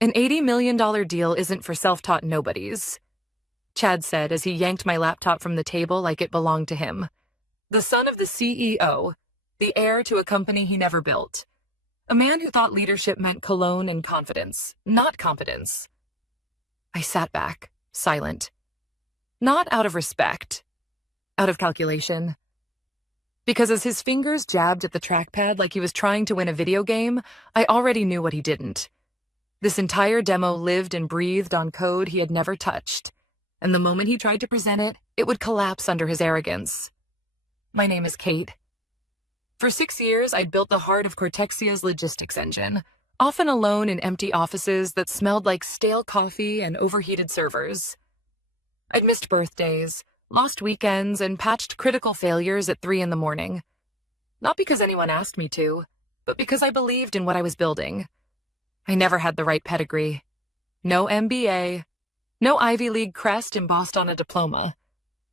An $80 million deal isn't for self-taught nobodies, Chad said as he yanked my laptop from the table like it belonged to him. The son of the CEO, the heir to a company he never built. A man who thought leadership meant cologne and confidence, not competence. I sat back, silent. Not out of respect, out of calculation. Because as his fingers jabbed at the trackpad like he was trying to win a video game, I already knew what he didn't. This entire demo lived and breathed on code he had never touched, and the moment he tried to present it, it would collapse under his arrogance. My name is Kate. For 6 years, I'd built the heart of Cortexia's logistics engine, often alone in empty offices that smelled like stale coffee and overheated servers. I'd missed birthdays, lost weekends, and patched critical failures at 3 in the morning. Not because anyone asked me to, but because I believed in what I was building. I never had the right pedigree. No MBA, no Ivy League crest embossed on a diploma.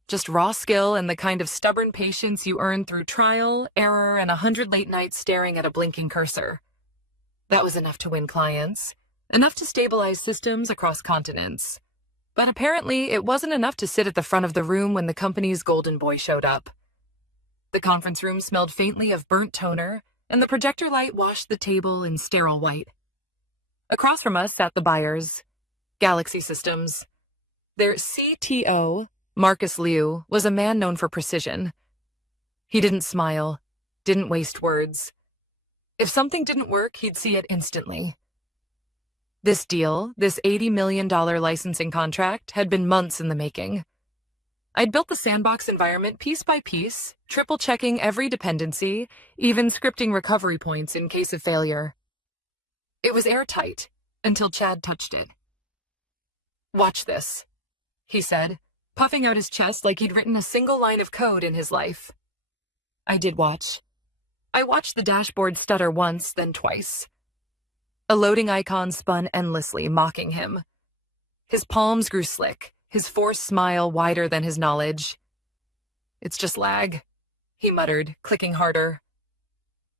Just raw skill and the kind of stubborn patience you earn through trial, error, and 100 late nights staring at a blinking cursor. That was enough to win clients, enough to stabilize systems across continents. But apparently, it wasn't enough to sit at the front of the room when the company's golden boy showed up. The conference room smelled faintly of burnt toner, and the projector light washed the table in sterile white. Across from us sat the buyers, Galaxy Systems. Their CTO, Marcus Liu, was a man known for precision. He didn't smile, didn't waste words. If something didn't work, he'd see it instantly. This deal, this $80 million licensing contract, had been months in the making. I'd built the sandbox environment piece by piece, triple-checking every dependency, even scripting recovery points in case of failure. It was airtight, until Chad touched it. "Watch this," he said, puffing out his chest like he'd written a single line of code in his life. I did watch. I watched the dashboard stutter once, then twice. A loading icon spun endlessly, mocking him. His palms grew slick, his forced smile wider than his knowledge. "It's just lag," he muttered, clicking harder.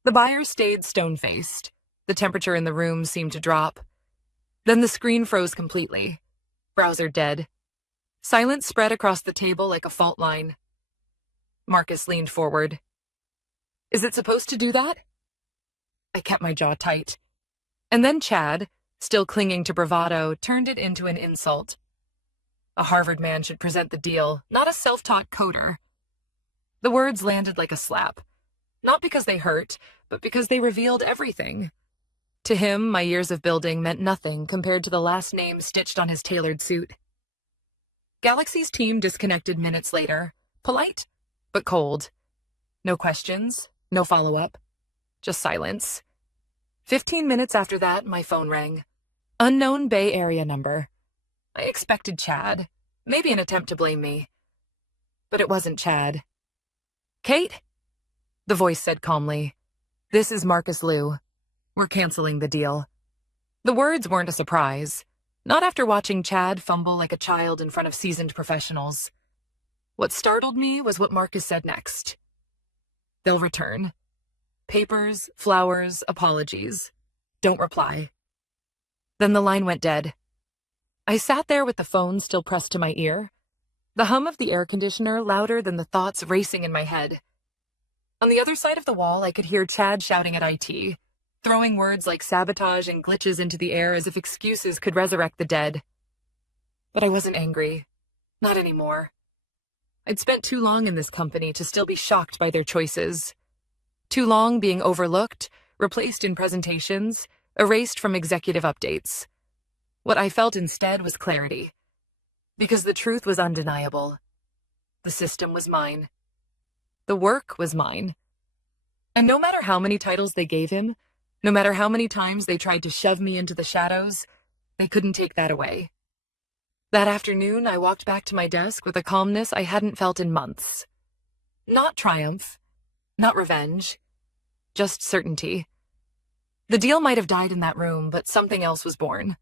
The buyer stayed stone-faced. The temperature in the room seemed to drop. Then the screen froze completely. Browser dead. Silence spread across the table like a fault line. Marcus leaned forward. "Is it supposed to do that?" I kept my jaw tight. And then Chad, still clinging to bravado, turned it into an insult. A Harvard man should present the deal, not a self-taught coder. The words landed like a slap. Not because they hurt, but because they revealed everything. To him, my years of building meant nothing compared to the last name stitched on his tailored suit. Galaxy's team disconnected minutes later, polite, but cold. No questions, no follow-up, just silence. 15 minutes after that, my phone rang. Unknown Bay Area number. I expected Chad, maybe an attempt to blame me. But it wasn't Chad. "Kate?" The voice said calmly. "This is Marcus Liu. We're canceling the deal." The words weren't a surprise. Not after watching Chad fumble like a child in front of seasoned professionals. What startled me was what Marcus said next. "They'll return. Papers, flowers, apologies. Don't reply." Then the line went dead. I sat there with the phone still pressed to my ear, the hum of the air conditioner louder than the thoughts racing in my head. On the other side of the wall, I could hear Chad shouting at IT, throwing words like sabotage and glitches into the air as if excuses could resurrect the dead. But I wasn't angry. Not anymore. I'd spent too long in this company to still be shocked by their choices. Too long being overlooked, replaced in presentations, erased from executive updates. What I felt instead was clarity. Because the truth was undeniable. The system was mine. The work was mine. And no matter how many titles they gave him, no matter how many times they tried to shove me into the shadows, they couldn't take that away. That afternoon, I walked back to my desk with a calmness I hadn't felt in months. Not triumph, not revenge, just certainty. The deal might have died in that room, but something else was born.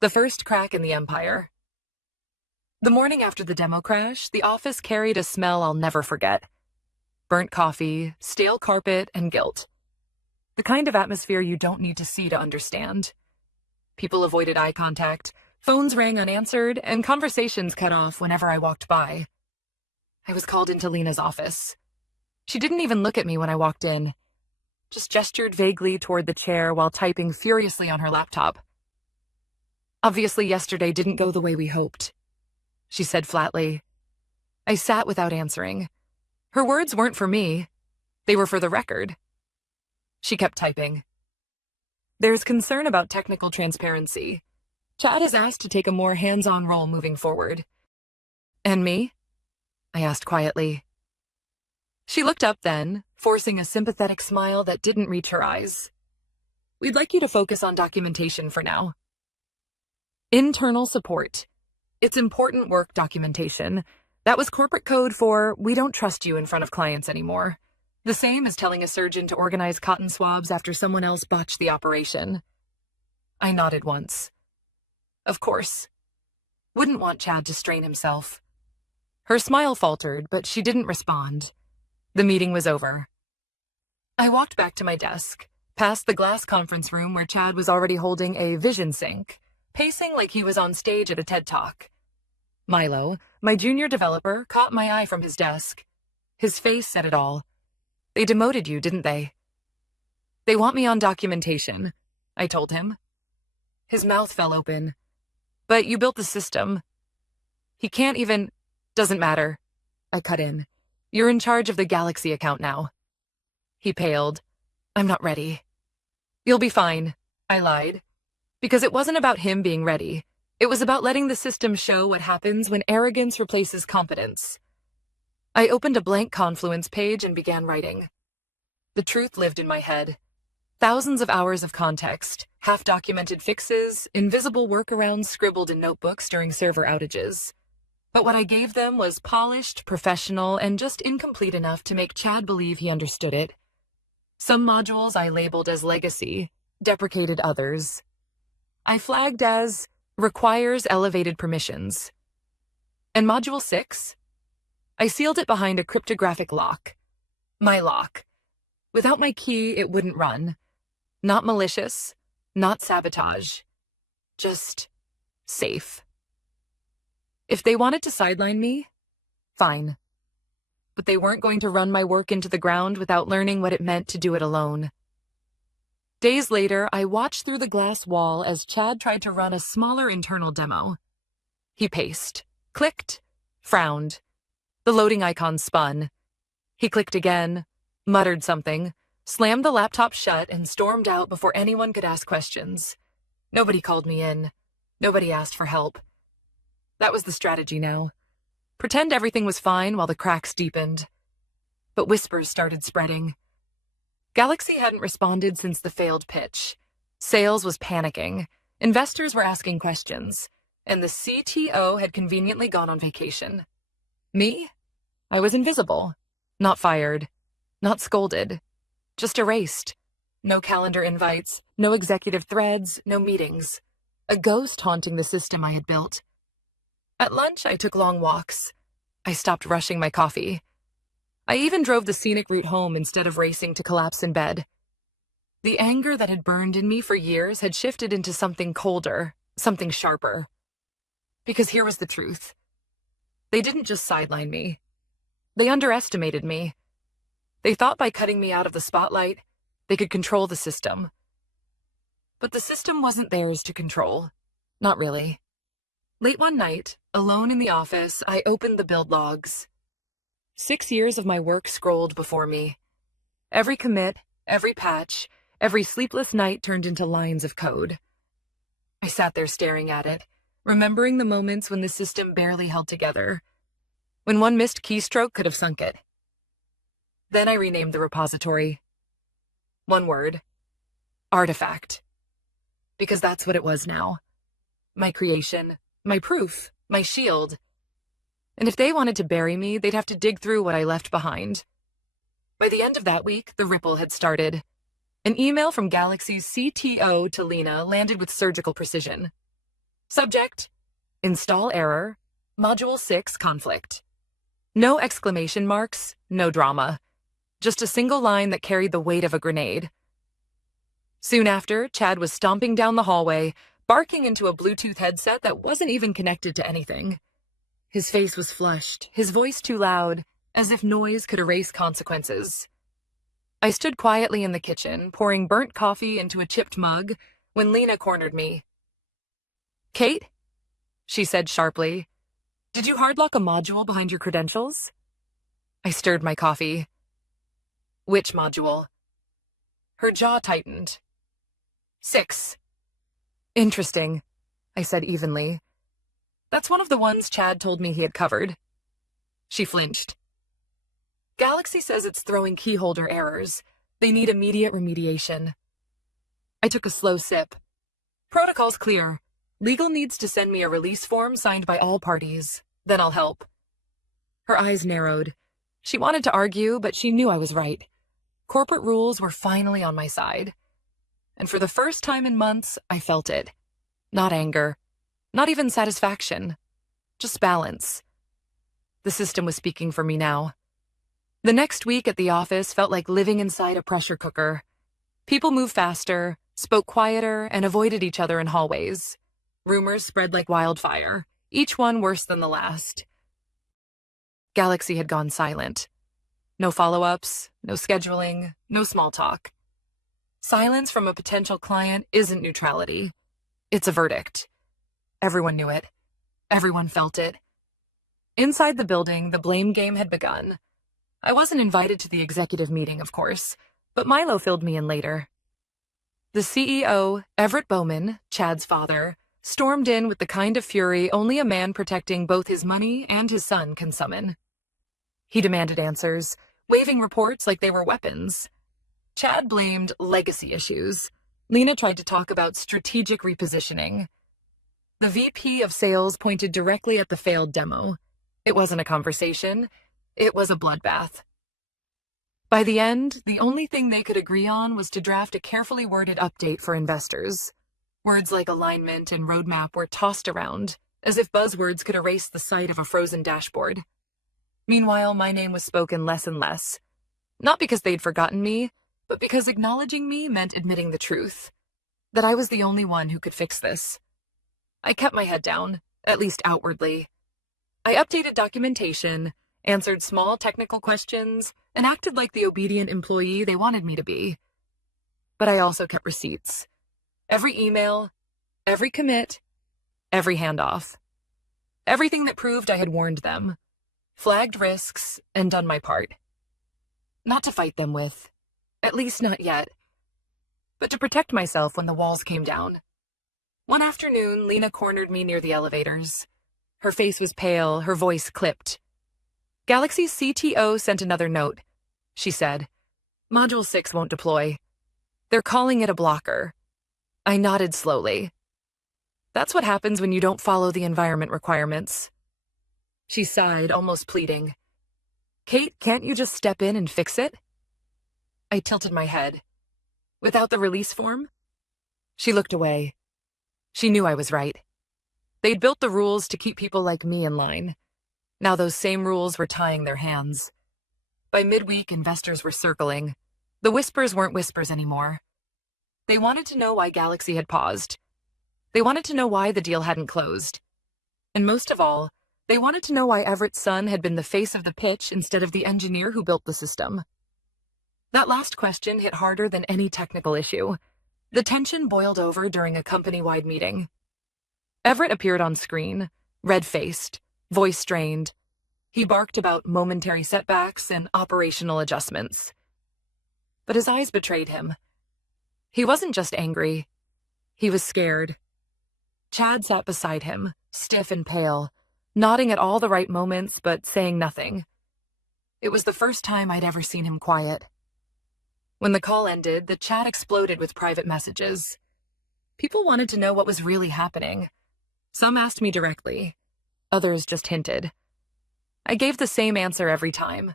The first crack in the empire. The morning after the demo crash, the office carried a smell I'll never forget. Burnt coffee, stale carpet, and guilt. The kind of atmosphere you don't need to see to understand. People avoided eye contact, phones rang unanswered, and conversations cut off whenever I walked by. I was called into Lena's office. She didn't even look at me when I walked in, just gestured vaguely toward the chair while typing furiously on her laptop. "Obviously, yesterday didn't go the way we hoped," she said flatly. I sat without answering. Her words weren't for me. They were for the record. She kept typing. "There's concern about technical transparency. Chad has asked to take a more hands-on role moving forward." "And me?" I asked quietly. She looked up then, forcing a sympathetic smile that didn't reach her eyes. "We'd like you to focus on documentation for now." Internal support. It's important work documentation. That was corporate code for, "We don't trust you in front of clients anymore." The same as telling a surgeon to organize cotton swabs after someone else botched the operation. I nodded once. Of course. Wouldn't want Chad to strain himself. Her smile faltered, but she didn't respond. The meeting was over. I walked back to my desk, past the glass conference room where Chad was already holding a vision sync, pacing like he was on stage at a TED Talk. Milo, my junior developer, caught my eye from his desk. His face said it all. "They demoted you, didn't they?" "They want me on documentation," I told him. His mouth fell open. "But you built the system." "He can't even—" "Doesn't matter," I cut in. "You're in charge of the Galaxy account now." He paled. "I'm not ready." "You'll be fine," I lied. Because it wasn't about him being ready. It was about letting the system show what happens when arrogance replaces competence. I opened a blank Confluence page and began writing. The truth lived in my head. Thousands of hours of context, half-documented fixes, invisible workarounds scribbled in notebooks during server outages. But what I gave them was polished, professional, and just incomplete enough to make Chad believe he understood it. Some modules I labeled as legacy, deprecated others. I flagged as requires elevated permissions. And Module 6? I sealed it behind a cryptographic lock. My lock. Without my key, it wouldn't run. Not malicious, not sabotage. Just safe. If they wanted to sideline me, fine. But they weren't going to run my work into the ground without learning what it meant to do it alone. Days later, I watched through the glass wall as Chad tried to run a smaller internal demo. He paced, clicked, frowned. The loading icon spun. He clicked again, muttered something, slammed the laptop shut, and stormed out before anyone could ask questions. Nobody called me in. Nobody asked for help. That was the strategy now. Pretend everything was fine while the cracks deepened. But whispers started spreading. Galaxy hadn't responded since the failed pitch. Sales was panicking. Investors were asking questions. And the CTO had conveniently gone on vacation. Me? I was invisible. Not fired. Not scolded. Just erased. No calendar invites, no executive threads, no meetings. A ghost haunting the system I had built. At lunch, I took long walks. I stopped rushing my coffee. I even drove the scenic route home instead of racing to collapse in bed. The anger that had burned in me for years had shifted into something colder, something sharper. Because here was the truth. They didn't just sideline me. They underestimated me. They thought by cutting me out of the spotlight, they could control the system. But the system wasn't theirs to control. Not really. Late one night, alone in the office, I opened the build logs. 6 years of my work scrolled before me. Every commit, every patch, every sleepless night turned into lines of code. I sat there staring at it, remembering the moments when the system barely held together, when one missed keystroke could have sunk it. Then I renamed the repository. One word. Artifact. Because that's what it was now. My creation, my proof, my shield. And if they wanted to bury me, they'd have to dig through what I left behind. By the end of that week, the ripple had started. An email from Galaxy's CTO to Lena landed with surgical precision. Subject: Install error, Module 6 conflict. No exclamation marks, no drama. Just a single line that carried the weight of a grenade. Soon after, Chad was stomping down the hallway, barking into a Bluetooth headset that wasn't even connected to anything. His face was flushed, his voice too loud, as if noise could erase consequences. I stood quietly in the kitchen, pouring burnt coffee into a chipped mug, when Lena cornered me. "Kate?" she said sharply. "Did you hardlock a module behind your credentials?" I stirred my coffee. "Which module?" Her jaw tightened. 6. "Interesting," I said evenly. "That's one of the ones Chad told me he had covered." She flinched. "Galaxy says it's throwing keyholder errors. They need immediate remediation." I took a slow sip. "Protocol's clear. Legal needs to send me a release form signed by all parties. Then I'll help." Her eyes narrowed. She wanted to argue, but she knew I was right. Corporate rules were finally on my side. And for the first time in months, I felt it. Not anger. Not even satisfaction. Just balance. The system was speaking for me now. The next week at the office felt like living inside a pressure cooker. People moved faster, spoke quieter, and avoided each other in hallways. Rumors spread like wildfire, each one worse than the last. Galaxy had gone silent. No follow-ups, no scheduling, no small talk. Silence from a potential client isn't neutrality. It's a verdict. Everyone knew it. Everyone felt it. Inside the building, the blame game had begun. I wasn't invited to the executive meeting, of course, but Milo filled me in later. The CEO, Everett Bowman, Chad's father, stormed in with the kind of fury only a man protecting both his money and his son can summon. He demanded answers, waving reports like they were weapons. Chad blamed legacy issues. Lena tried to talk about strategic repositioning. The VP of sales pointed directly at the failed demo. It wasn't a conversation. It was a bloodbath. By the end, the only thing they could agree on was to draft a carefully worded update for investors. Words like alignment and roadmap were tossed around, as if buzzwords could erase the sight of a frozen dashboard. Meanwhile, my name was spoken less and less. Not because they'd forgotten me, but because acknowledging me meant admitting the truth. That I was the only one who could fix this. I kept my head down, at least outwardly. I updated documentation, answered small technical questions, and acted like the obedient employee they wanted me to be. But I also kept receipts. Every email, every commit, every handoff. Everything that proved I had warned them, flagged risks, and done my part. Not to fight them with, at least not yet, but to protect myself when the walls came down. One afternoon, Lena cornered me near the elevators. Her face was pale, her voice clipped. "Galaxy's CTO sent another note," she said. "Module 6 won't deploy. They're calling it a blocker." I nodded slowly. "That's what happens when you don't follow the environment requirements." She sighed, almost pleading. "Kate, can't you just step in and fix it?" I tilted my head. "Without the release form?" She looked away. She knew I was right. They'd built the rules to keep people like me in line. Now those same rules were tying their hands. By midweek, investors were circling. The whispers weren't whispers anymore. They wanted to know why Galaxy had paused. They wanted to know why the deal hadn't closed. And most of all, they wanted to know why Everett's son had been the face of the pitch instead of the engineer who built the system. That last question hit harder than any technical issue. The tension boiled over during a company-wide meeting. Everett appeared on screen, red-faced, voice strained. He barked about momentary setbacks and operational adjustments. But his eyes betrayed him. He wasn't just angry. He was scared. Chad sat beside him, stiff and pale, nodding at all the right moments but saying nothing. It was the first time I'd ever seen him quiet. When the call ended, the chat exploded with private messages. People wanted to know what was really happening. Some asked me directly. Others just hinted. I gave the same answer every time.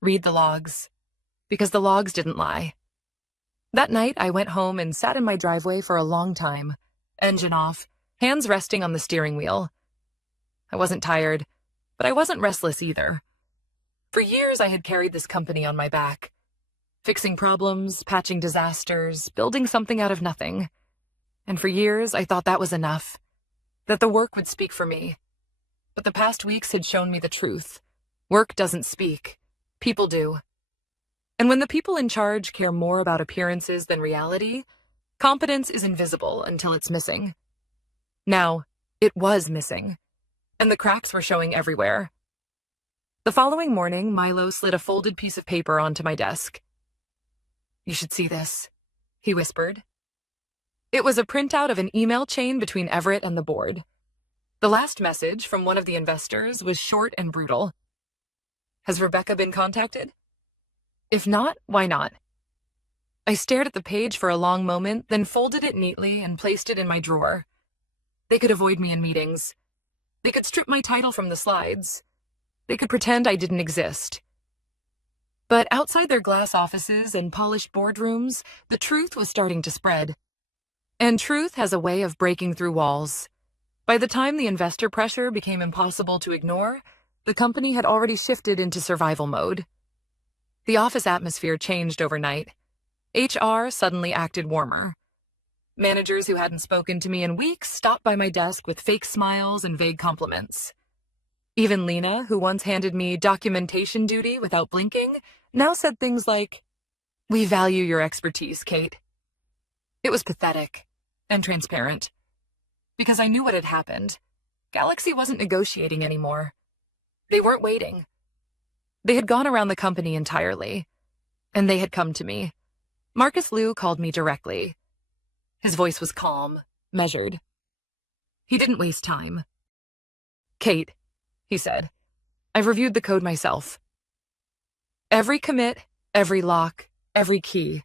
Read the logs. Because the logs didn't lie. That night, I went home and sat in my driveway for a long time, engine off, hands resting on the steering wheel. I wasn't tired, but I wasn't restless either. For years, I had carried this company on my back, fixing problems, patching disasters, building something out of nothing. and for years I thought that was enough, that the work would speak for me. But the past weeks had shown me the truth. Work doesn't speak. People do. And when the people in charge care more about appearances than reality, competence is invisible until it's missing. Now, it was missing, and the cracks were showing everywhere. The following morning, Milo slid a folded piece of paper onto my desk. "You should see this," he whispered. It was a printout of an email chain between Everett and the board. The last message from one of the investors was short and brutal. "Has Rebecca been contacted? If not, why not?" I stared at the page for a long moment, then folded it neatly and placed it in my drawer. They could avoid me in meetings. They could strip my title from the slides. They could pretend I didn't exist. But outside their glass offices and polished boardrooms, the truth was starting to spread. And truth has a way of breaking through walls. By the time the investor pressure became impossible to ignore, the company had already shifted into survival mode. The office atmosphere changed overnight. HR suddenly acted warmer. Managers who hadn't spoken to me in weeks stopped by my desk with fake smiles and vague compliments. Even Lena, who once handed me documentation duty without blinking, now said things like, "We value your expertise, Kate." It was pathetic and transparent. Because I knew what had happened. Galaxy wasn't negotiating anymore. They weren't waiting. They had gone around the company entirely. And they had come to me. Marcus Liu called me directly. His voice was calm, measured. He didn't waste time. "Kate," he said, "I've reviewed the code myself. Every commit, every lock, every key.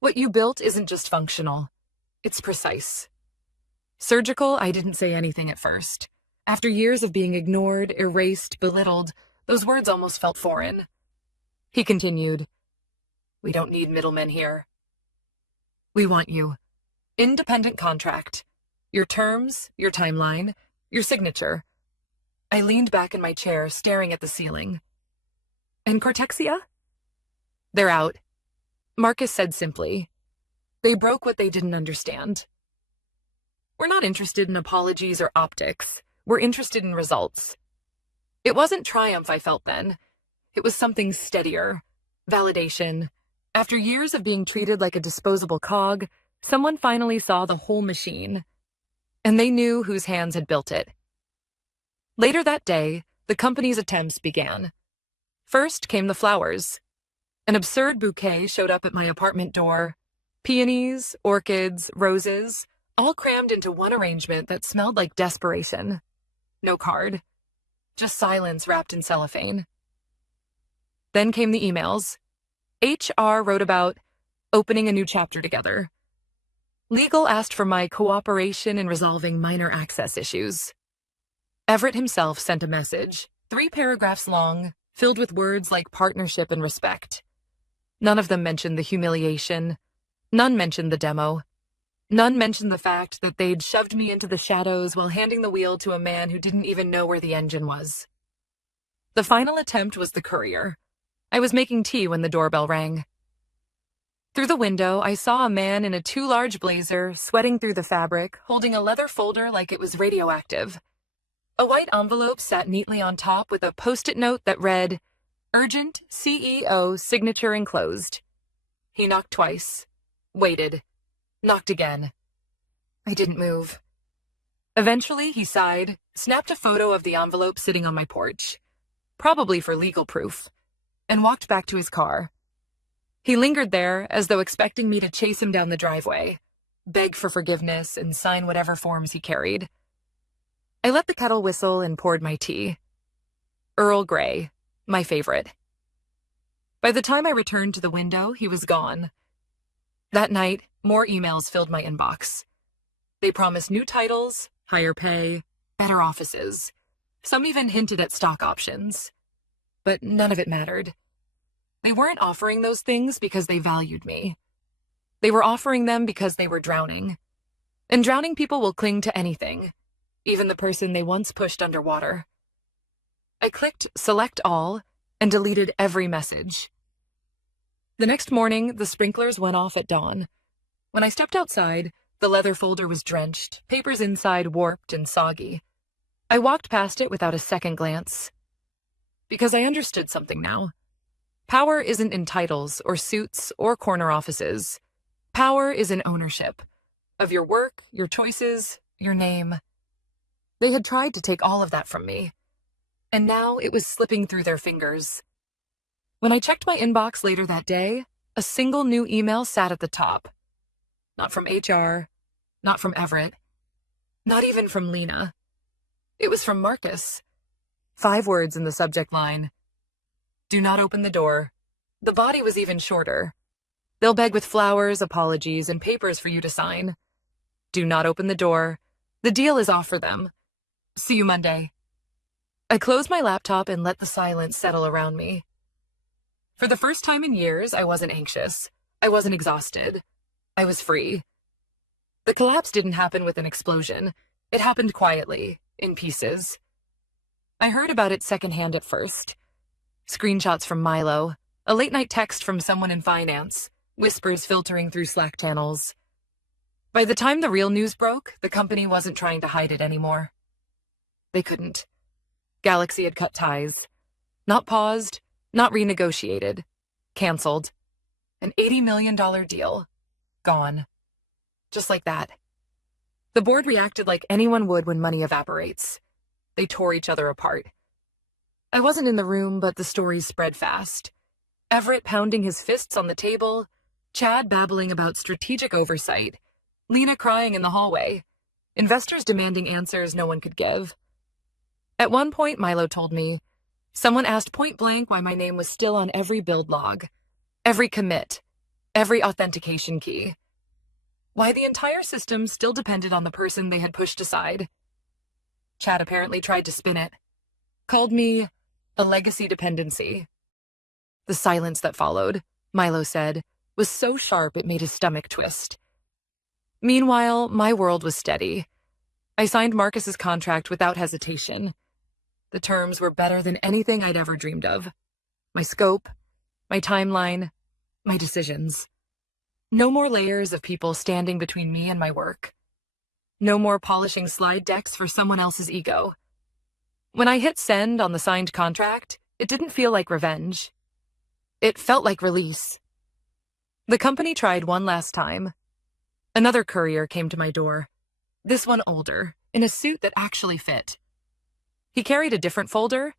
What you built isn't just functional. It's precise. Surgical, I didn't say anything at first. After years of being ignored, erased, belittled, those words almost felt foreign." He continued, "We don't need middlemen here. We want you. Independent contract. Your terms, your timeline, your signature." I leaned back in my chair, staring at the ceiling. "And Cortexia?" "They're out," Marcus said simply. "They broke what they didn't understand. We're not interested in apologies or optics. We're interested in results." It wasn't triumph I felt then. It was something steadier. Validation. After years of being treated like a disposable cog, someone finally saw the whole machine. And they knew whose hands had built it. Later that day, the company's attempts began. First came the flowers. An absurd bouquet showed up at my apartment door. Peonies, orchids, roses, all crammed into one arrangement that smelled like desperation. No card. Just silence wrapped in cellophane. Then came the emails. HR wrote about opening a new chapter together. Legal asked for my cooperation in resolving minor access issues. Everett himself sent a message, 3 paragraphs long, filled with words like partnership and respect. None of them mentioned the humiliation. None mentioned the demo. None mentioned the fact that they'd shoved me into the shadows while handing the wheel to a man who didn't even know where the engine was. The final attempt was the courier. I was making tea when the doorbell rang. Through the window, I saw a man in a too large blazer, sweating through the fabric, holding a leather folder like it was radioactive. A white envelope sat neatly on top with a post-it note that read, "Urgent CEO signature enclosed." He knocked twice, waited, knocked again. I didn't move. Eventually, he sighed, snapped a photo of the envelope sitting on my porch, probably for legal proof, and walked back to his car. He lingered there as though expecting me to chase him down the driveway, beg for forgiveness, and sign whatever forms he carried. I let the kettle whistle and poured my tea. Earl Grey, my favorite. By the time I returned to the window, he was gone. That night, more emails filled my inbox. They promised new titles, higher pay, better offices. Some even hinted at stock options. But none of it mattered. They weren't offering those things because they valued me. They were offering them because they were drowning. And drowning people will cling to anything, even the person they once pushed underwater. I clicked Select All and deleted every message. The next morning, the sprinklers went off at dawn. When I stepped outside, The leather folder was drenched, papers inside warped and soggy. I walked past it without a second glance. Because I understood something now. Power isn't in titles or suits or corner offices. Power is in ownership. Of your work, your choices, your name. They had tried to take all of that from me. And now it was slipping through their fingers. When I checked my inbox later that day, a single new email sat at the top. Not from HR, not from Everett, not even from Lena. It was from Marcus. 5 words in the subject line. Do not open the door. The body was even shorter. They'll beg with flowers, apologies, and papers for you to sign. Do not open the door. The deal is off for them. See you Monday. I closed my laptop and let the silence settle around me. For the first time in years, I wasn't anxious. I wasn't exhausted. I was free. The collapse didn't happen with an explosion. It happened quietly, in pieces. I heard about it secondhand at first. Screenshots from Milo, a late-night text from someone in finance, whispers filtering through Slack channels. By the time the real news broke, the company wasn't trying to hide it anymore. They couldn't. Galaxy had cut ties. Not paused, not renegotiated. Canceled. An $80 million deal. Gone. Just like that. The board reacted like anyone would when money evaporates. They tore each other apart. I wasn't in the room, but the stories spread fast. Everett pounding his fists on the table, Chad babbling about strategic oversight, Lena crying in the hallway, investors demanding answers no one could give. At one point, Milo told me, someone asked point blank why my name was still on every build log, every commit, every authentication key. Why the entire system still depended on the person they had pushed aside. Chad apparently tried to spin it. Called me a legacy dependency. The silence that followed, Milo said, was so sharp it made his stomach twist. Meanwhile, my world was steady. I signed Marcus's contract without hesitation. The terms were better than anything I'd ever dreamed of. My scope, my timeline, my decisions. No more layers of people standing between me and my work. No more polishing slide decks for someone else's ego. When I hit send on the signed contract, it didn't feel like revenge. It felt like release. The company tried one last time. Another courier came to my door. This one older, in a suit that actually fit. He carried a different folder,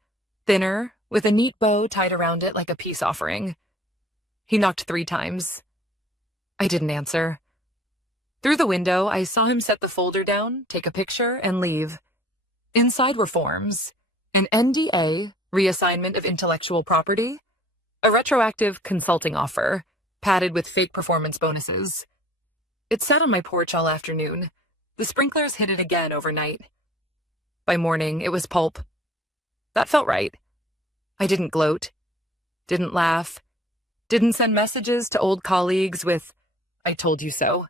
thinner, with a neat bow tied around it like a peace offering. He knocked 3 times. I didn't answer. Through the window, I saw him set the folder down, take a picture, and leave. Inside were forms, an NDA, reassignment of intellectual property, a retroactive consulting offer, padded with fake performance bonuses. It sat on my porch all afternoon. The sprinklers hit it again overnight. By morning, it was pulp. That felt right. I didn't gloat, didn't laugh, didn't send messages to old colleagues with, "I told you so."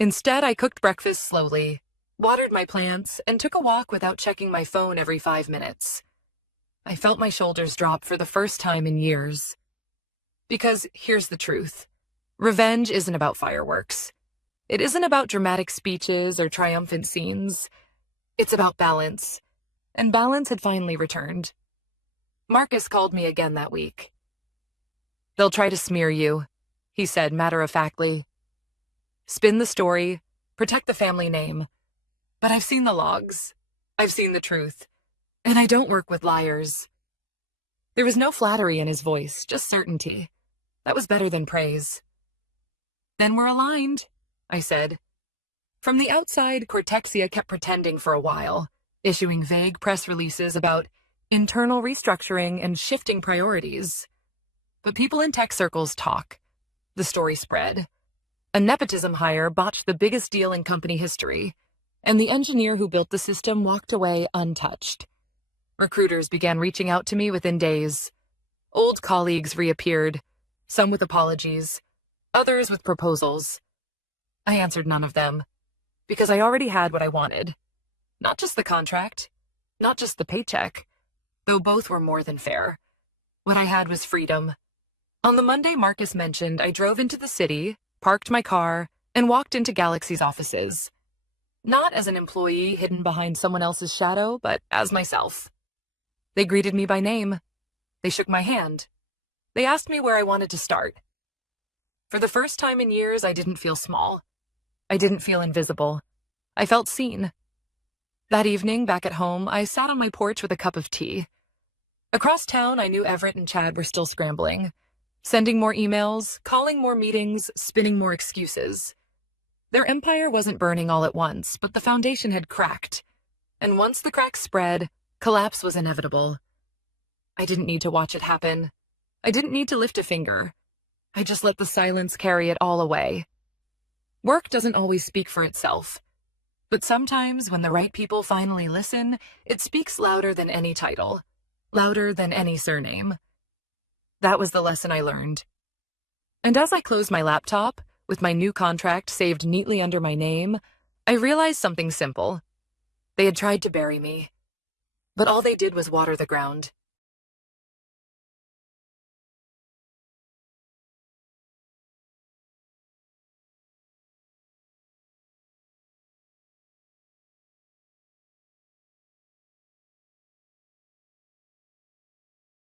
Instead, I cooked breakfast slowly, watered my plants, and took a walk without checking my phone every 5 minutes. I felt my shoulders drop for the first time in years. Because here's the truth. Revenge isn't about fireworks. It isn't about dramatic speeches or triumphant scenes. It's about balance. And balance had finally returned. Marcus called me again that week. "They'll try to smear you," he said matter-of-factly. "Spin the story, protect the family name. But I've seen the logs. I've seen the truth. And I don't work with liars." There was no flattery in his voice, just certainty. That was better than praise. "Then we're aligned," I said. From the outside, Cortexia kept pretending for a while, issuing vague press releases about internal restructuring and shifting priorities. But people in tech circles talk. The story spread. A nepotism hire botched the biggest deal in company history, and the engineer who built the system walked away untouched. Recruiters began reaching out to me within days. Old colleagues reappeared, some with apologies, others with proposals. I answered none of them, because I already had what I wanted. Not just the contract, not just the paycheck, though both were more than fair. What I had was freedom. On the Monday Marcus mentioned, I drove into the city, parked my car, and walked into Galaxy's offices. Not as an employee hidden behind someone else's shadow, but as myself. They greeted me by name. They shook my hand. They asked me where I wanted to start. For the first time in years, I didn't feel small. I didn't feel invisible. I felt seen. That evening, back at home, I sat on my porch with a cup of tea. Across town, I knew Everett and Chad were still scrambling, sending more emails, calling more meetings, spinning more excuses. Their empire wasn't burning all at once, but the foundation had cracked. And once the cracks spread, collapse was inevitable. I didn't need to watch it happen. I didn't need to lift a finger. I just let the silence carry it all away. Work doesn't always speak for itself. But sometimes, when the right people finally listen, it speaks louder than any title, louder than any surname. That was the lesson I learned. And as I closed my laptop, with my new contract saved neatly under my name, I realized something simple. They had tried to bury me. But all they did was water the ground.